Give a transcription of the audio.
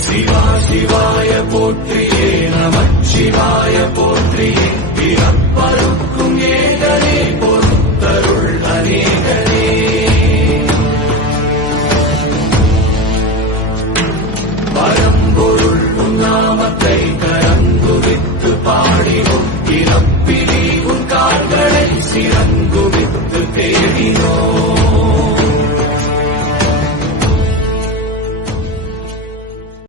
சிவா சிவாய போற்றியே நம சிவாய போற்றியே பிறப்பருக்கும் ஏகனே பொறுத்தருள் அநேகனே பரம்பொருள் நாமத்தை கரந்துவித்து பாடினோம் இறப்பிலே The baby knows.